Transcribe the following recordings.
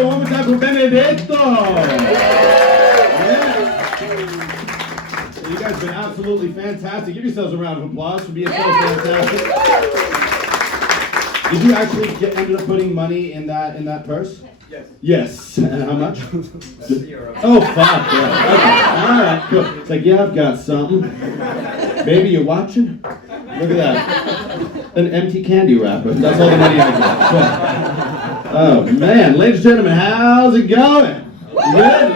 One more time for Benedetto! You guys have been absolutely fantastic. Give yourselves a round of applause for being so fantastic. Did you actually ended up putting money in that purse? Yes. Yes. And how much? 0. Oh, fuck. Yeah. Okay. All right, cool. It's like, yeah, I've got something. Baby, you watching? Look at that. An empty candy wrapper. That's all the money I got. Cool. Oh, man. Ladies and gentlemen, how's it going? Good?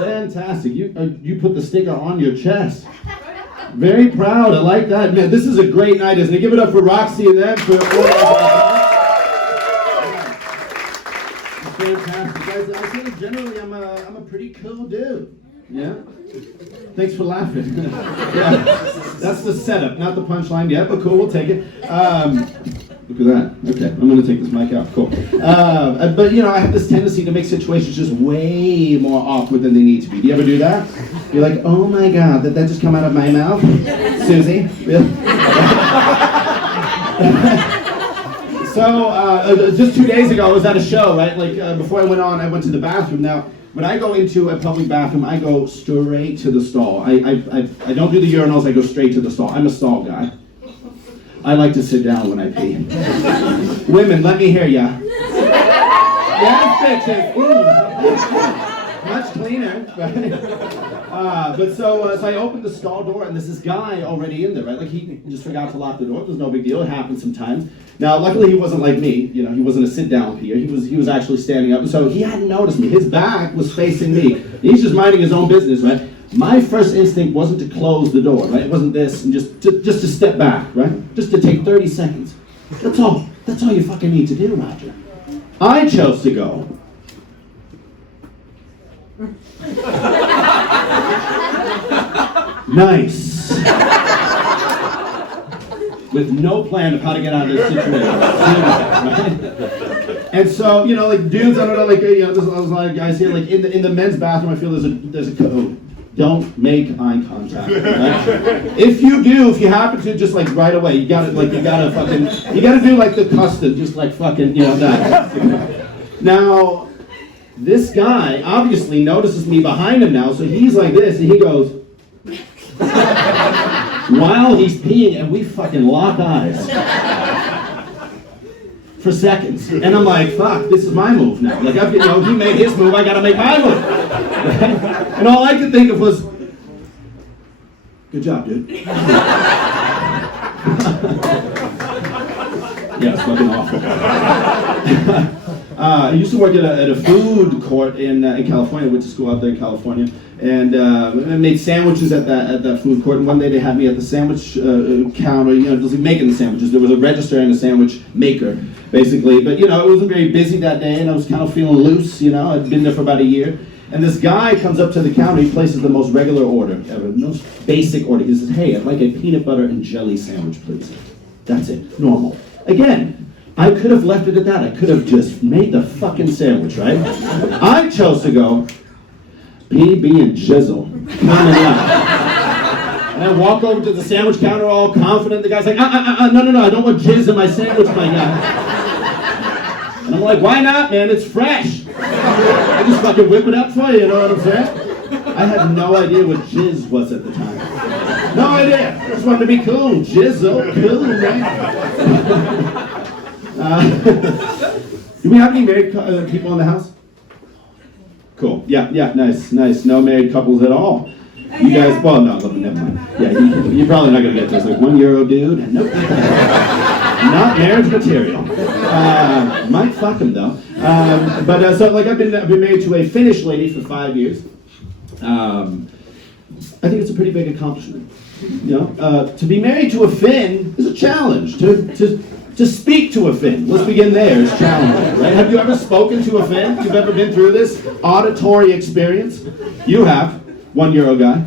Fantastic. You put the sticker on your chest. Very proud. I like that. Man, this is a great night, isn't it? Give it up for Roxy and them for fantastic. Guys, I think generally I'm a pretty cool dude. Yeah? Thanks for laughing. Yeah. That's the setup, not the punchline yet, but cool, we'll take it. Look at that. Okay, I'm going to take this mic out. Cool. But, you know, I have this tendency to make situations just way more awkward than they need to be. Do you ever do that? You're like, oh my God, did that just come out of my mouth? Susie? Really? So, just 2 days ago, I was at a show, right? Like, before I went on, I went to the bathroom. Now, when I go into a public bathroom, I go straight to the stall. I don't do the urinals, I go straight to the stall. I'm a stall guy. I like to sit down when I pee. Women, let me hear ya. Yes, bitches. Much cleaner, right? But so I opened the stall door, and there's this guy already in there, right? Like, he just forgot to lock the door. There's no big deal. It happens sometimes. Now, luckily, he wasn't like me. You know, he wasn't a sit-down peer. He was actually standing up. So he hadn't noticed me. His back was facing me. He's just minding his own business, right? My first instinct wasn't to close the door, right? It wasn't this, and just to step back, right? Just to take 30 seconds. That's all. That's all you fucking need to do, Roger. I chose to go. Nice. With no plan of how to get out of this situation. Right? And so, you know, like dudes, I don't know, like, you know, there's a lot of guys here, like in the men's bathroom, I feel there's a code. Don't make eye contact. Right? If you happen to, just like right away, you gotta do like the custard, just like fucking, you know, that. Now, this guy obviously notices me behind him now, so he's like this, and he goes, while he's peeing, and we fucking lock eyes for seconds. And I'm like, fuck, this is my move now. Like, you know, he made his move, I gotta make my move. Right? And all I could think of was, good job, dude. Yeah, it's fucking awful. I used to work at a food court in California. I went to school out there in California, and I made sandwiches at that food court. And one day they had me at the sandwich counter, you know, just making the sandwiches. There was a register and a sandwich maker, basically. But you know, it wasn't very busy that day, and I was kind of feeling loose. You know, I'd been there for about a year. And this guy comes up to the counter. He places the most regular order ever, the most basic order. He says, "Hey, I'd like a peanut butter and jelly sandwich, please." That's it, normal. Again. I could have left it at that. I could have just made the fucking sandwich, right? I chose to go, PB and jizzle. And I walk over to the sandwich counter all confident. The guy's like, no, I don't want jizz in my sandwich, my guy. And I'm like, why not, man? It's fresh. I just fucking whip it up for you, you know what I'm saying? I had no idea what jizz was at the time. No idea. I just wanted to be cool. Jizzle, cool, man. Do we have any married people in the house? Cool. Yeah, nice. No married couples at all. You guys, well, no, never mind. Yeah, you're probably not going to get this. Like, €1 dude? Nope. Not marriage material. Might fuck him, though. But so, like, I've been married to a Finnish lady for 5 years. I think it's a pretty big accomplishment. You know, to be married to a Finn is a challenge. To speak to a Finn, let's begin there, is challenging, right? Have you ever spoken to a Finn? You've ever been through this auditory experience? You have. €1 guy.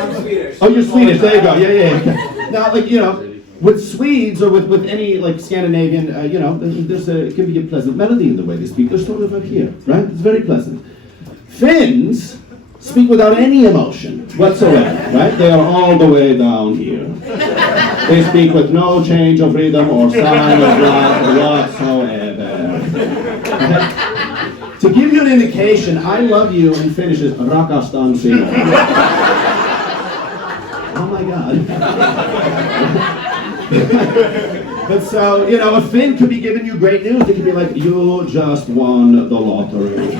I'm Swedish. Oh, you're Swedish. There you go. Yeah. Okay. Now, like, you know, with Swedes or with any like Scandinavian, you know, it can be a pleasant melody in the way they speak. They're sort of up here, right? It's very pleasant. Finns speak without any emotion whatsoever, right? They are all the way down here. They speak with no change of rhythm or sign of life whatsoever. Right? To give you an indication, I love you in Finnish is rakastan sinua. Oh my God. But so, you know, a Finn could be giving you great news. It could be like, you just won the lottery.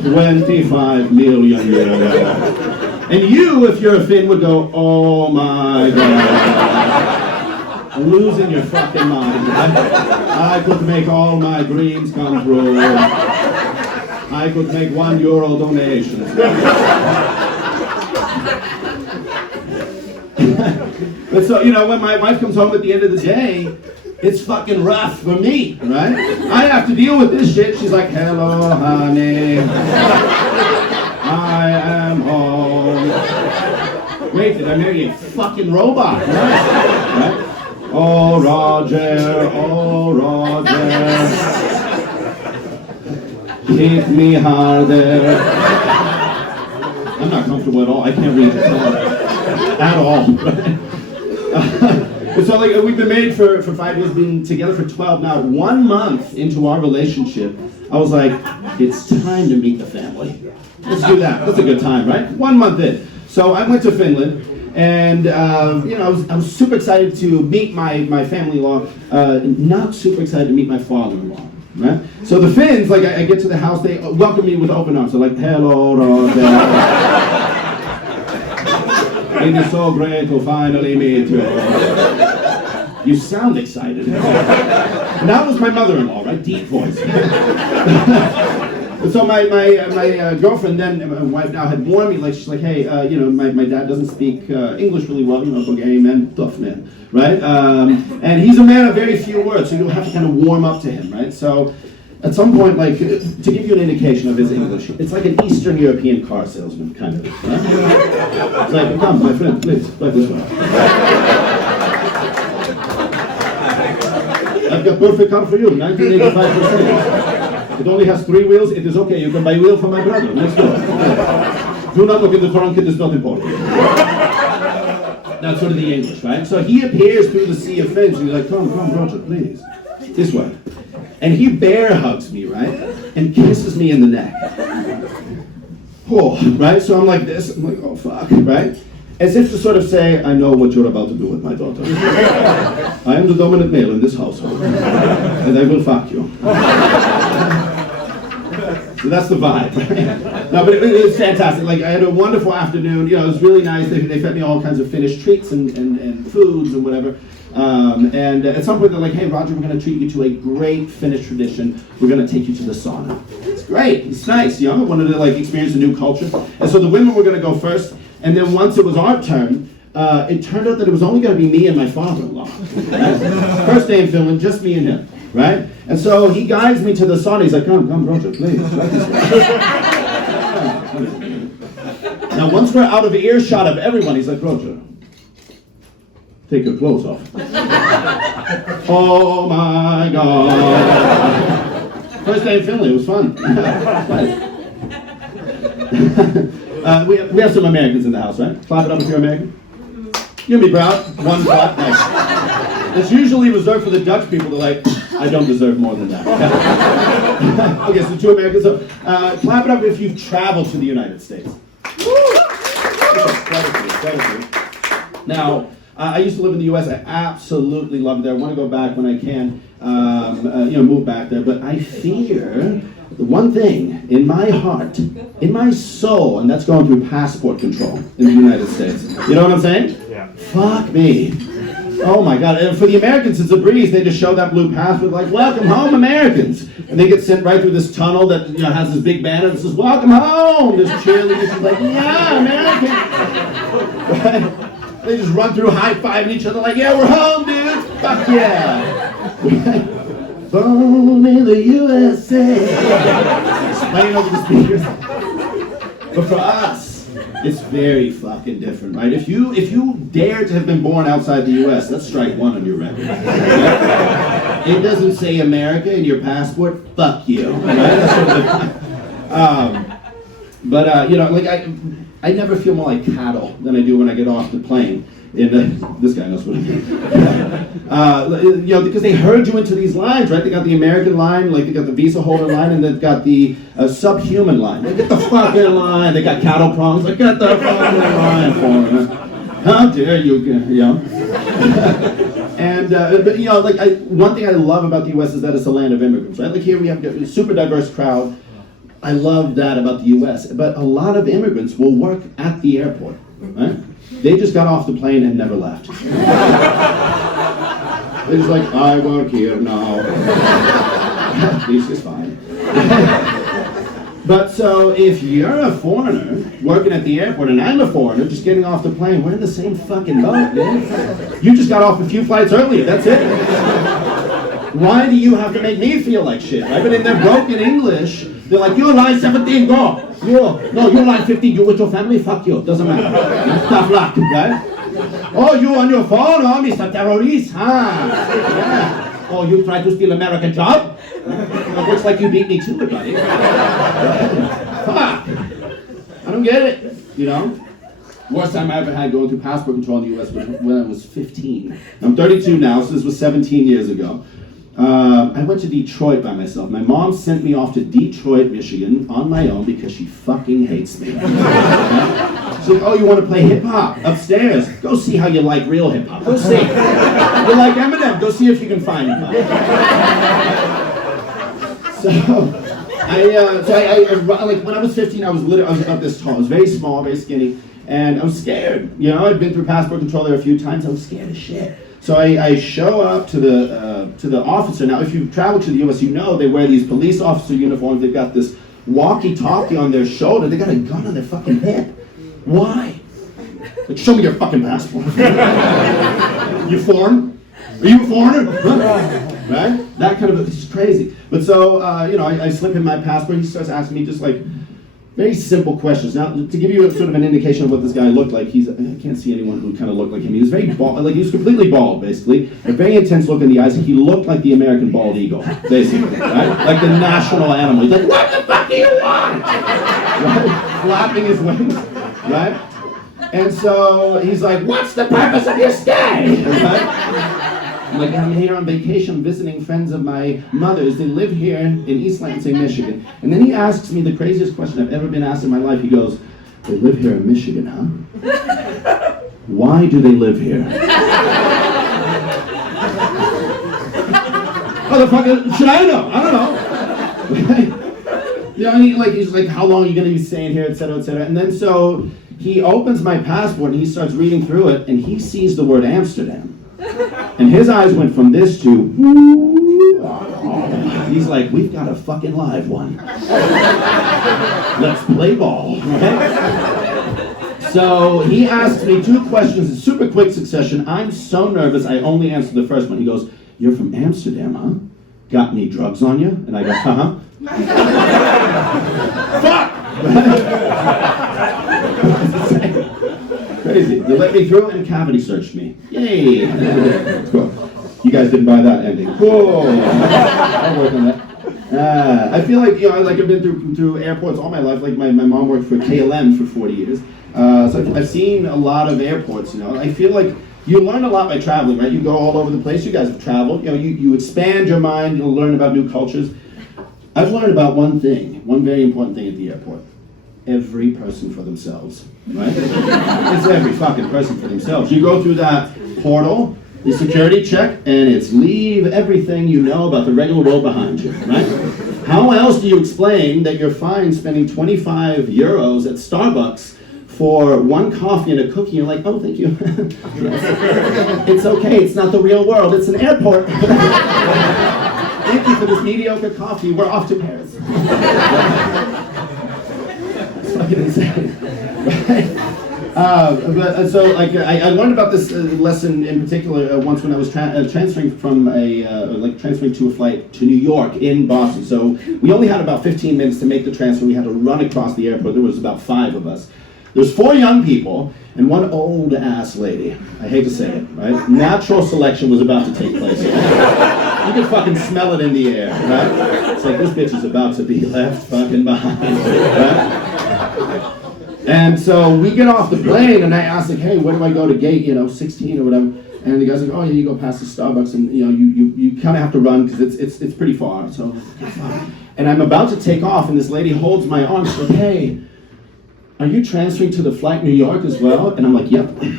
25 million euros. And you, if you're a Finn, would go, oh my God. Losing your fucking mind. I could make all my dreams come true. I could make €1 donation. But so, you know, when my wife comes home at the end of the day, it's fucking rough for me, right? I have to deal with this shit. She's like, hello, honey. I am home. Wait, did I marry a fucking robot? Right? Oh, Roger, oh, Roger. Hit me harder. I'm not comfortable at all. I can't read the tongue at all. So like we've been married for 5 years, been together for 12 now. 1 month into our relationship, I was like, it's time to meet the family. Let's do that. That's a good time, right? 1 month in. So I went to Finland, and you know, I was super excited to meet my family-in-law. Not super excited to meet my father-in-law. Right? So the Finns, like I get to the house, they welcome me with open arms. They're like, hello, Roger. It is so great to finally meet you. You sound excited. And that was my mother-in-law, right? Deep voice. So my girlfriend then, my wife now, had warned me, like, she's like, hey, you know, my dad doesn't speak English really well, you know, Bulgarian man, tough man, right? And he's a man of very few words, so you'll have to kind of warm up to him, right? So at some point, like, to give you an indication of his English, it's like an Eastern European car salesman, kind of, right? It's like, come, my friend, please, right this way. I've got perfect car for you, 1985%. It only has 3 wheels, it is okay, you can buy a wheel for my brother, let's go. Do not look in the trunk, it is not important. That's sort of the English, right? So he appears through the sea of Finns, and he's like, come, Roger, please, this way. And he bear hugs me, right? And kisses me in the neck. Oh, right? So I'm like this, I'm like, oh fuck, right? As if to sort of say, I know what you're about to do with my daughter. I am the dominant male in this household, and I will fuck you. So that's the vibe, right? No, but it was fantastic. Like, I had a wonderful afternoon. You know, it was really nice. They fed me all kinds of Finnish treats and foods and whatever. And at some point they're like, hey, Roger, we're going to treat you to a great Finnish tradition. We're going to take you to the sauna. It's great. It's nice. You know, I wanted to like experience a new culture. And so the women were going to go first. And then once it was our turn, it turned out that it was only going to be me and my father-in-law. Right? First day in Finland, just me and him. Right? And so he guides me to the sauna. He's like, come, Roger, please. Now, once we're out of earshot of everyone, he's like, Roger, take your clothes off. Oh my God. First day in Finland, it was fun. We have some Americans in the house, right? Clap it up if you're American. You'll be proud. One clap, nice. It's usually reserved for the Dutch people. They're like, I don't deserve more than that. Okay, so 2 Americans. So, clap it up if you've traveled to the United States. Gratitude. Now, I used to live in the U.S. I absolutely love it there. I want to go back when I can, move back there. But I fear the one thing in my heart, in my soul, and that's going through passport control in the United States. You know what I'm saying? Yeah. Fuck me. Oh my God. And for the Americans, it's a breeze. They just show that blue passport like, welcome home, Americans. And they get sent right through this tunnel that has this big banner that says, welcome home. There's cheerleaders who's like, yeah, American. They just run through high-fiving each other like, yeah, we're home, dude. Fuck yeah. Born in the USA. Just playing over the speakers. But for us, it's very fucking different, right? If you dare to have been born outside the US, that's strike 1 on your record. Right? It doesn't say America in your passport, fuck you. Right? That's what But you know, like I never feel more like cattle than I do when I get off the plane. This guy knows what I mean. You know, because they herd you into these lines, right? They got the American line, like they got the visa holder line, and they've got the subhuman line. They get the fucking line. They got cattle prongs. Like, get the fucking line for me. How dare you, you know? And but you know, like one thing I love about the U.S. is that it's a land of immigrants, right? Like here we have a super diverse crowd. I love that about the U.S. But a lot of immigrants will work at the airport, right? They just got off the plane and never left. They're just like, I work here now. At least it's fine. But so if you're a foreigner working at the airport and I'm a foreigner just getting off the plane, we're in the same fucking boat, man. You just got off a few flights earlier, that's it. Why do you have to make me feel like shit, right? But in their broken English, they're like, you're line 17, go. You're line 15, you with your family, fuck you, doesn't matter. Tough luck, right? Oh, you on your phone, oh, Mr. Terrorist, huh? Yeah. Oh, you try to steal American job? It looks like you beat me to it, buddy. Fuck. I don't get it, you know? Worst time I ever had going through passport control in the U.S. was when I was 15. I'm 32 now, so this was 17 years ago. I went to Detroit by myself. My mom sent me off to Detroit, Michigan on my own because she fucking hates me. She's like, oh, you want to play hip-hop? Upstairs. Go see how you like real hip-hop. Go see. You like Eminem? Go see if you can find him. So like when I was 15, I was about this tall. I was very small, very skinny, and I was scared. You know, I'd been through passport control there a few times. I was scared as shit. So I show up to the officer. Now, if you've traveled to the U.S., you know they wear these police officer uniforms. They've got this walkie-talkie on their shoulder. They got a gun on their fucking hip. Why? Like, show me your fucking passport. You foreign? Are you a foreigner? Huh? Right? That kind of, it's just crazy. But so, you know, I slip in my passport. He starts asking me just like very simple questions. Now, to give you sort of an indication of what this guy looked like, I can't see anyone who kind of looked like him. He was very bald, like he was completely bald, basically. A very intense look in the eyes. He looked like the American bald eagle, basically, right? Like the national animal. He's like, what the fuck do you want? Right? Flapping his wings, right? And so he's like, what's the purpose of your stay? Right? I'm like, I'm here on vacation visiting friends of my mother's. They live here in East Lansing, Michigan. And then he asks me the craziest question I've ever been asked in my life. He goes, they live here in Michigan, huh? Why do they live here? Motherfucker, should I know? I don't know. You know, and he's like, how long are you going to be staying here, et cetera, et cetera. And then so he opens my passport and he starts reading through it and he sees the word Amsterdam. And his eyes went from this to, he's like, we've got a fucking live one. Let's play ball. Right? So he asked me two questions in super quick succession. I'm so nervous, I only answered the first one. He goes, you're from Amsterdam, huh? Got any drugs on you? And I go, uh-huh. Fuck! Crazy. They let me through and cavity searched me. Yay! Cool. You guys didn't buy that ending. Cool. I'll work on that. I feel like, you know, like I've been through airports all my life. Like my mom worked for KLM for 40 years. So I've seen a lot of airports, you know. I feel like you learn a lot by traveling, right? You go all over the place. You guys have traveled. You know, you expand your mind. You'll learn about new cultures. I've learned about one thing, one very important thing at the airport. Every person for themselves, right? It's every fucking person for themselves. You go through that portal, the security check, and it's leave everything you know about the regular world behind you, right? How else do you explain that you're fine spending 25 euros at Starbucks for one coffee and a cookie? You're like, oh, thank you. It's okay, it's not the real world, it's an airport. Thank you for this mediocre coffee, we're off to Paris. It's fucking insane. So like I learned about this lesson in particular once when I was transferring from transferring to a flight to New York in Boston. So we only had about 15 minutes to make the transfer. We had to run across the airport. There was about 5 of us. There's 4 young people and one old ass lady. I hate to say it, right? Natural selection was about to take place. You could fucking smell it in the air, right? It's like this bitch is about to be left fucking behind, right? And so we get off the plane, and I ask, like, hey, where do I go to gate, 16 or whatever? And the guy's like, oh, yeah, you go past the Starbucks, and, you kind of have to run, because it's pretty far. So, okay, fine. And I'm about to take off, and this lady holds my arm. She's like, hey, are you transferring to the flight New York as well? And I'm like, yep. And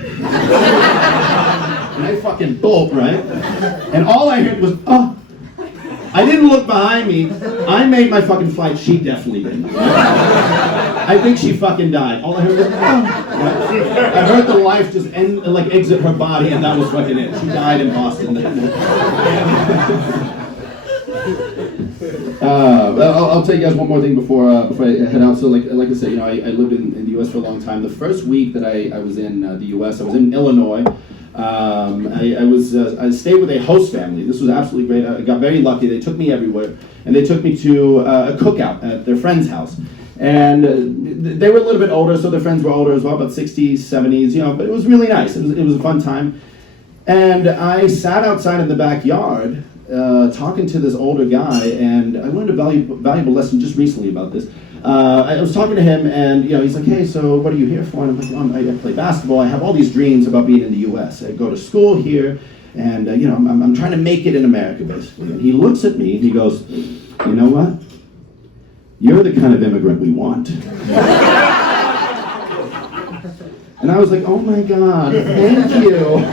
I fucking bolt, right? And all I heard was, oh. I didn't look behind me. I made my fucking flight. She definitely didn't. Right? I think she fucking died. All I heard was, oh. Right? I heard the life just exit her body, and that was fucking it. She died in Boston that night. I'll tell you guys one more thing before I head out. So, like I said, I lived in the U.S. for a long time. The first week that I was in the U.S., I was in Illinois. I stayed with a host family. This was absolutely great. I got very lucky. They took me everywhere, and they took me to a cookout at their friend's house. And they were a little bit older, so their friends were older as well, about 60s, 70s, but it was really nice. It was a fun time. And I sat outside in the backyard talking to this older guy, and I learned a valuable lesson just recently about this. I was talking to him, and he's like, hey, so what are you here for? And I'm like, I play basketball. I have all these dreams about being in the U.S. I go to school here, and I'm trying to make it in America, basically. And he looks at me, and he goes, you know what? You're the kind of immigrant we want. And I was like, oh my God, thank you.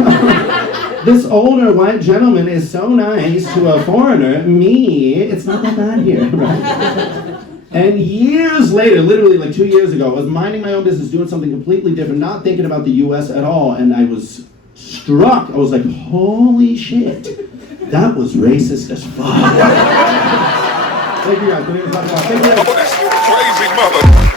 This older white gentleman is so nice to a foreigner. Me, it's not that bad here, right? And years later, literally like 2 years ago, I was minding my own business, doing something completely different, not thinking about the U.S. at all, and I was struck. I was like, holy shit, that was racist as fuck. Thank you guys. Thank you. Oh, this crazy mother.